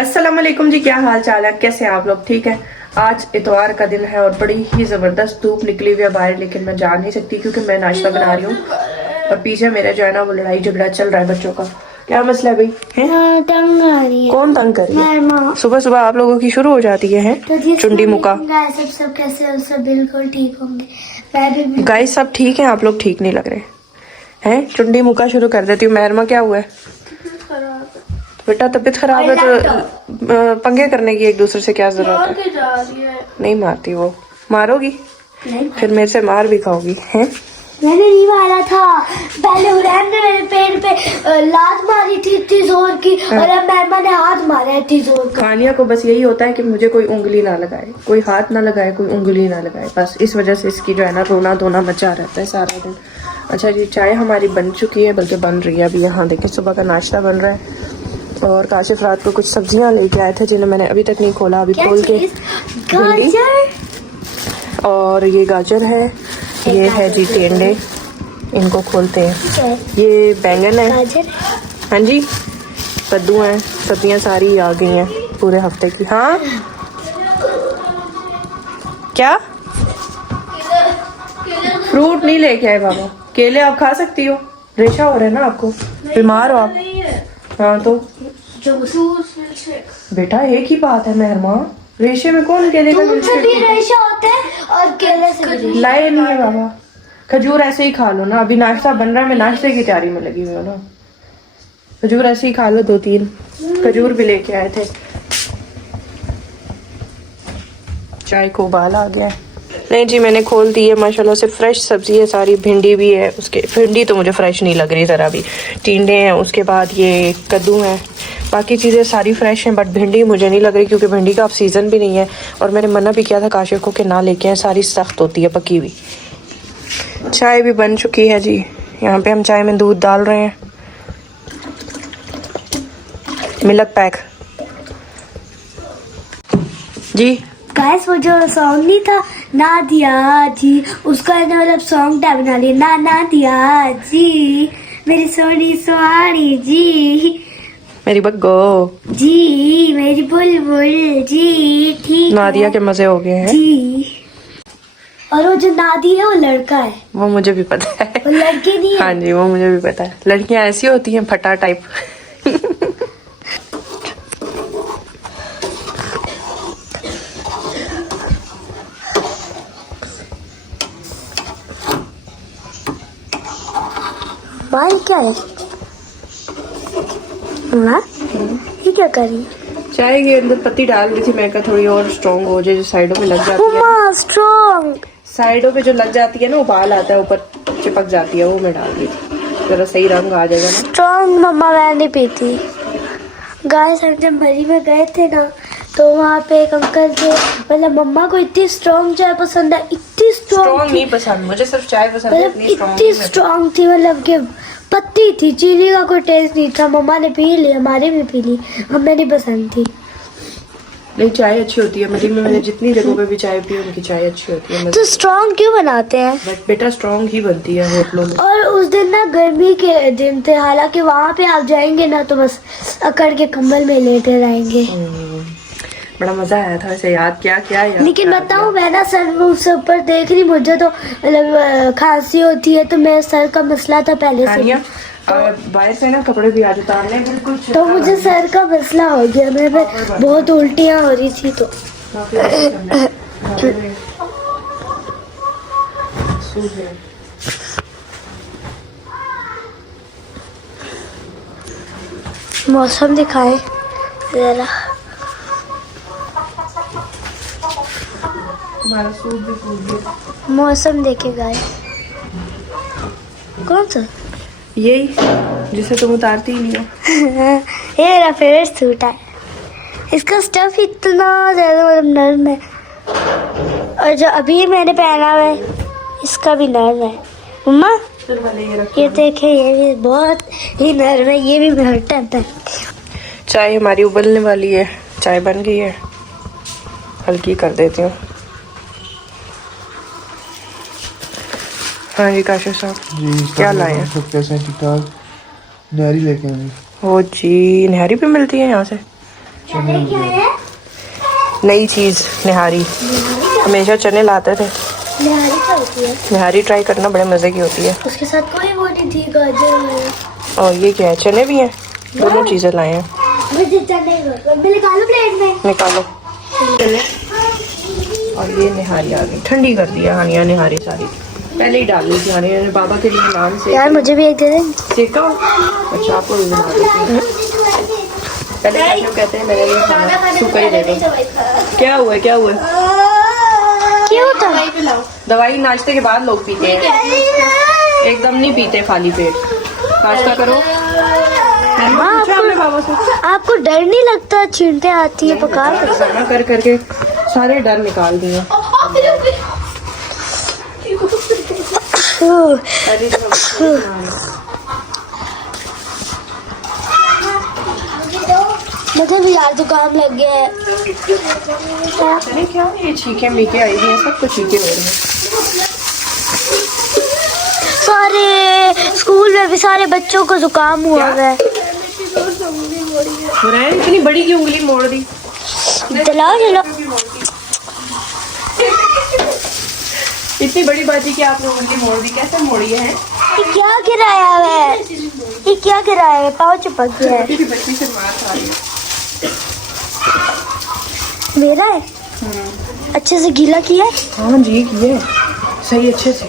अस्सलाम वालेकुम जी, क्या हाल चाल है, कैसे हैं आप लोग? ठीक है। आज इतवार का दिन है और बड़ी ही ज़बरदस्त धूप निकली हुई है बाहर, लेकिन मैं जा नहीं सकती क्योंकि मैं नाश्ता बना रही हूँ और पीछे मेरा जो है ना वो लड़ाई झगड़ा चल रहा है बच्चों का। क्या मसला है भाई? है तंग आ रही है। कौन तंग कर रही है? सुबह सुबह आप लोगों की शुरू हो जाती है तो चुंडी मुका। सब कैसे सब बिल्कुल ठीक होंगे। गाइस सब ठीक है, आप लोग ठीक नहीं लग रहे हैं। चुंडी मुका शुरू कर देती हूँ। महरमा क्या हुआ है? बेटा तबीयत खराब है तो पंगे करने की एक दूसरे से क्या जरूरत है? नहीं मारती वो। मारोगी फिर मेरे से मार भी खाओगी हैं? मैंने नहीं मारा था, पहले उड़ान ने मेरे पेड़ पे लात मारी थी इतनी जोर की और अब मैमा ने हाथ मारा है इतनी जोर का। खानिया को बस यही होता है कि मुझे कोई उंगली ना लगाए, कोई हाथ ना लगाए, कोई उंगली ना लगाए, बस इस वजह से इसकी जो है ना रोना धोना मचा रहता है सारा दिन। अच्छा जी, चाय हमारी बन चुकी है, बल्कि बन रही है अभी। यहाँ देखिए सुबह का नाश्ता बन रहा है और काशिफ रात को कुछ सब्जियां लेके आए थे जिन्हें मैंने अभी तक नहीं खोला। अभी खोल के गाजर और ये गाजर है, ये है जी टेंडे, इनको खोलते हैं। ये बैंगन है, हाँ जी, कद्दू हैं, सब्जियां सारी आ गई हैं पूरे हफ्ते की। हाँ क्या फ्रूट नहीं लेके आए बाबा? केले आप खा सकती हो, रेशा हो रहा है ना आपको, बीमार हो आप। हाँ तो बेटा एक ही बात है मेहरमा, रेशे में कौन केले का रेशा होता है और केले से लाए नहीं है बाबा। खजूर ऐसे ही खा लो ना, अभी नाश्ता बन रहा है, मैं नाश्ते की तैयारी में लगी हुई हूँ ना। खजूर ऐसे ही खा लो, 2-3 खजूर भी लेके आए थे। चाय को उबाल आ गया। नहीं जी मैंने खोल दी है, माशाल्लाह से फ्रेश सब्जी है सारी। भिंडी भी है, उसके भिंडी तो मुझे फ्रेश नहीं लग रही ज़रा भी। टिंडे हैं, उसके बाद ये कद्दू हैं, बाकी चीज़ें सारी फ्रेश हैं, बट भिंडी मुझे नहीं लग रही क्योंकि भिंडी का अब सीज़न भी नहीं है और मैंने मना भी किया था काशिफ को कि ना लेके आए, सारी सख्त होती है पकी हुई। चाय भी बन चुकी है जी, यहाँ पे हम चाय में दूध डाल रहे हैं, मिल्क पैक जी। गाइस वो जो सॉन्ग नहीं था नादिया जी, उसका मतलब सॉन्ग टाइप बना लिया ना नादिया जी, मेरी सोनी सुहानी जी, मेरी बग्गो जी, मेरी बुलबुल जी। ठीक नादिया के मजे हो गए हैं जी। और वो जो नादी है वो लड़का है, वो मुझे भी पता है, वो लड़की नहीं है। हाँ जी वो मुझे भी पता है, लड़कियां ऐसी होती हैं फटा टाइप। भाई क्या है हाँ? ये क्या कर रही है? चाय के अंदर पत्ती डाल रही थी मैं, थोड़ी और स्ट्रॉन्ग हो जाए, जो साइडों पे लग जाती है। स्ट्रॉन्ग साइडों पे जो लग जाती है ना, उबाल आता है, ऊपर चिपक जाती है, वो मैं डाल रही थी, जरा सही रंग आ जाएगा ना। स्ट्रॉन्ग मम्मा मैं नहीं पीती। गाइस हम जब मरी में गए थे ना तो वहाँ पे एक अंकल थे, मतलब मम्मा को इतनी स्ट्रॉन्ग चाय पसंद है, इतनी स्ट्रॉन्ग नहीं पसंद मुझे, सिर्फ चाय पसंद है। इतनी स्ट्रॉन्ग थी, मतलब कि पत्ती थी, चीनी का कोई टेस्ट नहीं था। मम्मा ने पी ली, हमारी भी पी ली, हमें नहीं पसंद थी। नहीं चाय अच्छी होती है, मैंने जितनी जगहों पे भी चाय पी उनकी चाय अच्छी होती है। तो स्ट्रॉन्ग क्यों बनाते हैं? बट बेटा स्ट्रॉन्ग ही बनती है होटलों में। और उस दिन ना गर्मी के दिन थे, हालांकि वहाँ पे आप जाएंगे ना तो बस अकड़ के कंबल में लेटे रहेंगे। बड़ा मजा आया था वैसे, याद क्या याद। लेकिन बताऊँ मैं ना सर से ऊपर देख रही, मुझे तो मतलब खांसी होती है तो मेरे सर का मसला था पहले से, बाहर से ना कपड़े भी आ जाते हैं बिल्कुल, तो मुझे सर का मसला हो गया, मेरे बहुत उल्टियाँ हो रही थी। तो मौसम दिखाए जरा, मौसम देखेगा कौन सा? यही जिसे तुम उतारती ही नहीं हो। ये मेरा फेवरेट सूट है, इसका स्टफ इतना ज्यादा मतलब नर्म है, और जो अभी मैंने पहना हुआ है इसका भी नर्म है। मम्मा ये देखे, ये भी बहुत ही नर्म है, ये भी हटता है। चाय हमारी उबलने वाली है, चाय बन गई है, हल्की कर देती हूँ। हाँ जी काशिफ साहब जी, क्या लाए हैं? सब कैसे ठीक ठाक? नहरी लेके आए। ओ जी, नहरी भी मिलती है यहाँ से? नई चीज़ निहारी, हमेशा चने लाते थे। निहारी क्या होती है? निहारी ट्राई करना, बड़े मज़े की होती है। उसके साथ कोई वो नहीं थी, गाजर वगैरह। और ये क्या है? चने भी हैं, दोनों चीज़ें लाए हैं। मुझे चने निकालो प्लेट में। निकालो। और ये निहारी आ गई, ठंडी कर दिया हानिया निहारी सारी, पहले ही डाल दी थी हानिया ने बाबा के लिए नाम से। यार मुझे भी एक दे दें। सेका? अच्छा आपको भी बना देती हूँ। पहले क्या कहते हैं मेरे लिए खाना सूखा ही दे दो। क्या हुआ है, क्या हुआ है? क्यों तो? दवाई नाश्ते के बाद लोग पीते हैं, एकदम नहीं पीते खाली पेट। नाश्ता करो। अपने बाबा से आपको डर नहीं लगता? छींटे आती है पका कर करके सारे डर निकाल दिए। मुझे भी यार जुकाम लग गया है। अरे क्या ये छींके मीके आई हुई हैं, सबको छींके हो रही हैं। सारे स्कूल में भी सारे बच्चों को जुकाम हुआ है। हो रहा है, इतनी बड़ी की उंगली मोड़ दी। चलाओ चलो। इतनी बड़ी बाजी की आपने उंगली मोड़ दी, कैसे मोड़ी है? ये क्या गिराया है? ये क्या गिराया है? पाँव चिपक गया है। छोटी बच्ची से मार खा रही है। मेरा है? अच्छे से गीला किया है? हाँ जी किए सही, अच्छे से।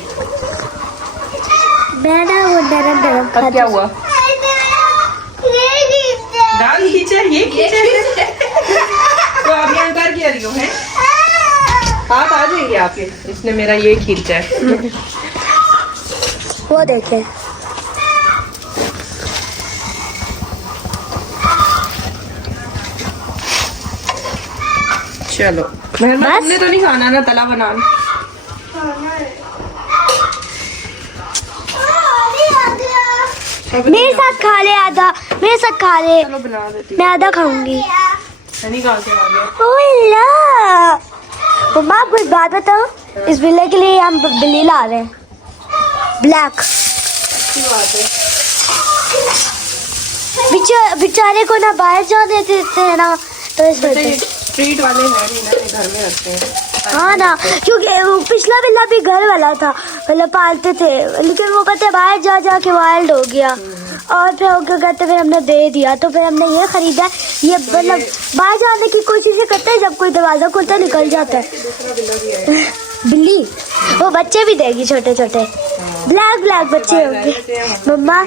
मैं ना वो नरम नरम अब क्या हुआ? दाल खींचे, ये खींचे। तो आप यहाँ कर क्या रही हो? हैं हाथ आ जाएंगे आपके, इसने मेरा ये खींचा है। वो देखे। चलो मेहमान, तुमने तो नहीं खाना ना तला बना? मेरे साथ खा ले आधा, मेरे साथ खा ले। चलो बना देती मैं आधा खाऊंगी। हूँ। कहाँ से आ गया? ओला मम्मा आपको एक बात बताओ, इस बिल्ली के लिए हम बिल्ली ला रहे हैं, ब्लैक। अच्छी बात है। बेचारे को ना बाहर जाने देते हैं ना, तो इस वजह से। स्ट्रीट वाले हैं नहीं ना, ये घर में रखते हैं। हाँ ना, क्योंकि वो पिछला बिल्ला भी घर वाला था, मतलब पालते थे, लेकिन वो कहते बाहर जा जा के वाइल्ड हो गया, और फिर वो क्या कहते फिर हमने दे दिया। तो फिर हमने ये खरीदा, ये मतलब बाहर जाने की कोशिश करता है, जब कोई दरवाजा खोलता है निकल जाता है। दूसरा बिल्ला भी है। बिल्ली वो बच्चे भी देगी, छोटे छोटे ब्लैक ब्लैक बच्चे होंगे मम्मा।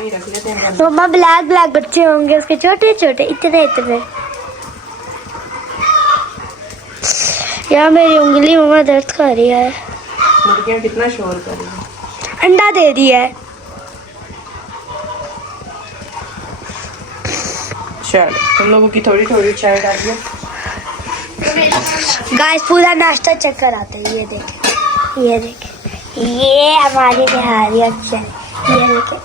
मम्मा ब्लैक ब्लैक बच्चे होंगे उसके, छोटे छोटे इतने इतने। यार मेरी उंगली मम्मा दर्द कर रही है। मुर्गियाँ कितना शोर कर रही हैं। अंडा दे दिया है। चलो तुम लोगों की थोड़ी थोड़ी चाय डालिए। गाइस पूरा नाश्ता चेक कराते हैं। ये देखें, ये देखें, ये हमारी बिहारी अक्षर, ये देखें।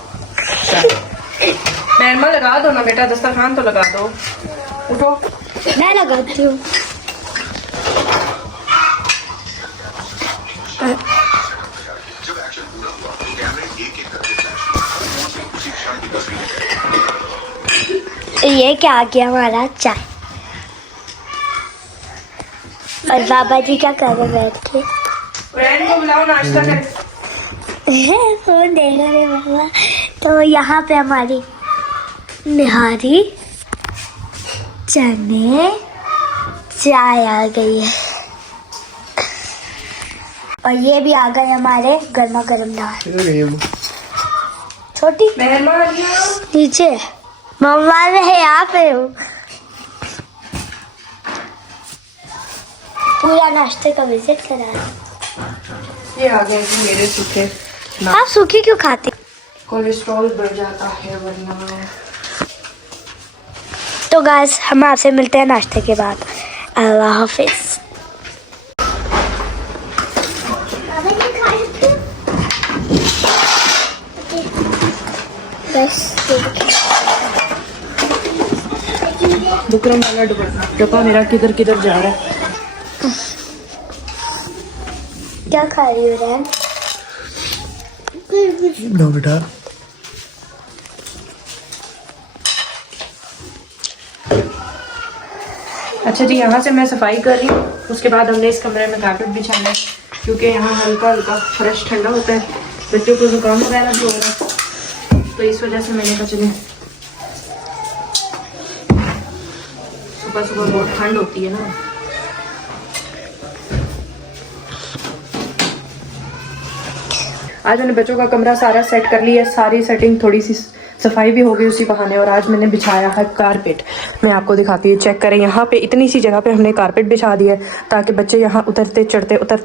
मैरमा लगा दो ना बेटा, दस्तरखान तो लगा दो। उठो। मैं लगाती हूँ। ये क्या किया हमारा चाय, और बाबा जी क्या कर रहे बैठ के? फ्रेंड को बुलाओ नाश्ता कर। फोन देख रहे बाबा। तो यहाँ पे हमारी निहारी चने चाय आ गई है, और ये भी आ गए हमारे गर्मा गर्म दाल। छोटी मेहमान नीचे, मम्मा मैं यहाँ पे हूँ। पूरा नाश्ते का विजिट करा। ये आ गए जी मेरे सूखे। आप सूखी क्यों खाते? कोलेस्ट्रॉल बढ़ जाता है वरना। तो गाइस हम आपसे मिलते हैं नाश्ते के बाद। अल्लाह हाफिज। बुकरम वाला डब्बा मेरा किधर किधर जा रहा है। क्या खा रही हो रैन? नो बेटा। अच्छा जी, यहाँ से मैं सफाई कर रही हूँ। उसके बाद हमने इस कमरे में कारपेट बिछाना है क्योंकि यहाँ हल्का हल्का फ्रेश ठंडा होता है, बच्चों को जुकाम वगैरह भी हो रहा है, तो इस वजह से मैंने कहा चले, सुबह सुबह बहुत ठंड होती है ना। आज मैंने बच्चों का कमरा सारा सेट कर लिया, सारी सेटिंग, थोड़ी सी सफाई भी हो गई उसी बहाने। और आज मैंने बिछाया है कारपेट, मैं आपको दिखाती हूँ, चेक करें। यहाँ पे इतनी सी जगह पे हमने कारपेट बिछा दिया है ताकि बच्चे यहाँ उतरते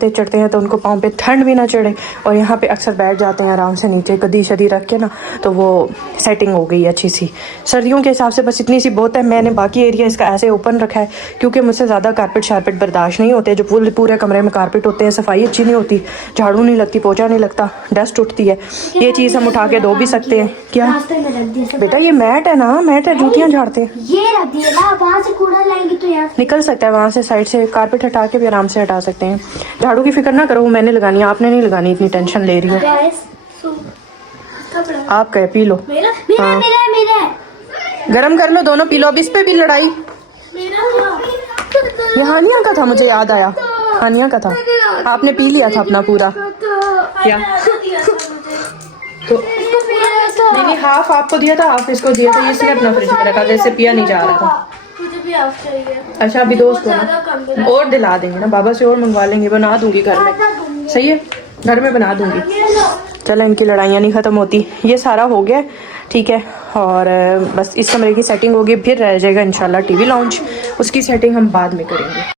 चढ़ते हैं तो उनको पाँव पे ठंड भी ना चढ़े, और यहाँ पे अक्सर बैठ जाते हैं आराम से नीचे गद्दी शदी रख के ना, तो वो सेटिंग हो गई अच्छी सी। सर्दियों के हिसाब से बस इतनी सी बहुत है। मैंने बाकी एरिया इसका ऐसे ओपन रखा है क्योंकि मुझसे ज़्यादा कारपेट शारपेट बर्दाश्त नहीं होते। जो पूरे कमरे में कारपेट होते हैं, सफाई अच्छी नहीं होती, झाड़ू नहीं लगती, पोछा नहीं लगता, डस्ट उठती है। ये चीज़ हम उठा के धो भी सकते हैं। क्या बेटा, ये मैट है ना, मैट है, जूतियाँ झाड़ते हैं, ये रख दिया ना, वहाँ से कूड़ा लाएंगे तो यहाँ निकल सकता है वहाँ से, साइड से कारपेट हटा के भी आराम से हटा सकते हैं। झाड़ू की फिक्र ना करो, मैंने लगानी है, आपने नहीं लगानी, इतनी टेंशन ले रही हो। आप कहे पी लो, मेरा मेरा हाँ। मेरा मेरा गरम कर लो दोनों, पी लो। अब इस पे भी लड़ाई। ये हानिया का था, मुझे याद आया, हानिया का था, आपने पी लिया था अपना पूरा। क्या तो नहीं, हाफ आपको दिया था, हाफ इसको दिया था, ये इसने अपना फ्रिज में रखा था, इससे पिया नहीं जा रहा था। मुझे भी हाफ चाहिए। अच्छा, अभी दोस्त को ना और दिला देंगे ना, बाबा से और मंगवा लेंगे, बना दूंगी घर में, सही है, घर में बना दूंगी। चलो, इनकी लड़ाइयाँ नहीं ख़त्म होती। ये सारा हो गया, ठीक है, और बस इस कमरे की सेटिंग होगी, फिर रह जाएगा इंशाल्लाह टीवी लॉन्च, उसकी सेटिंग हम बाद में करेंगे।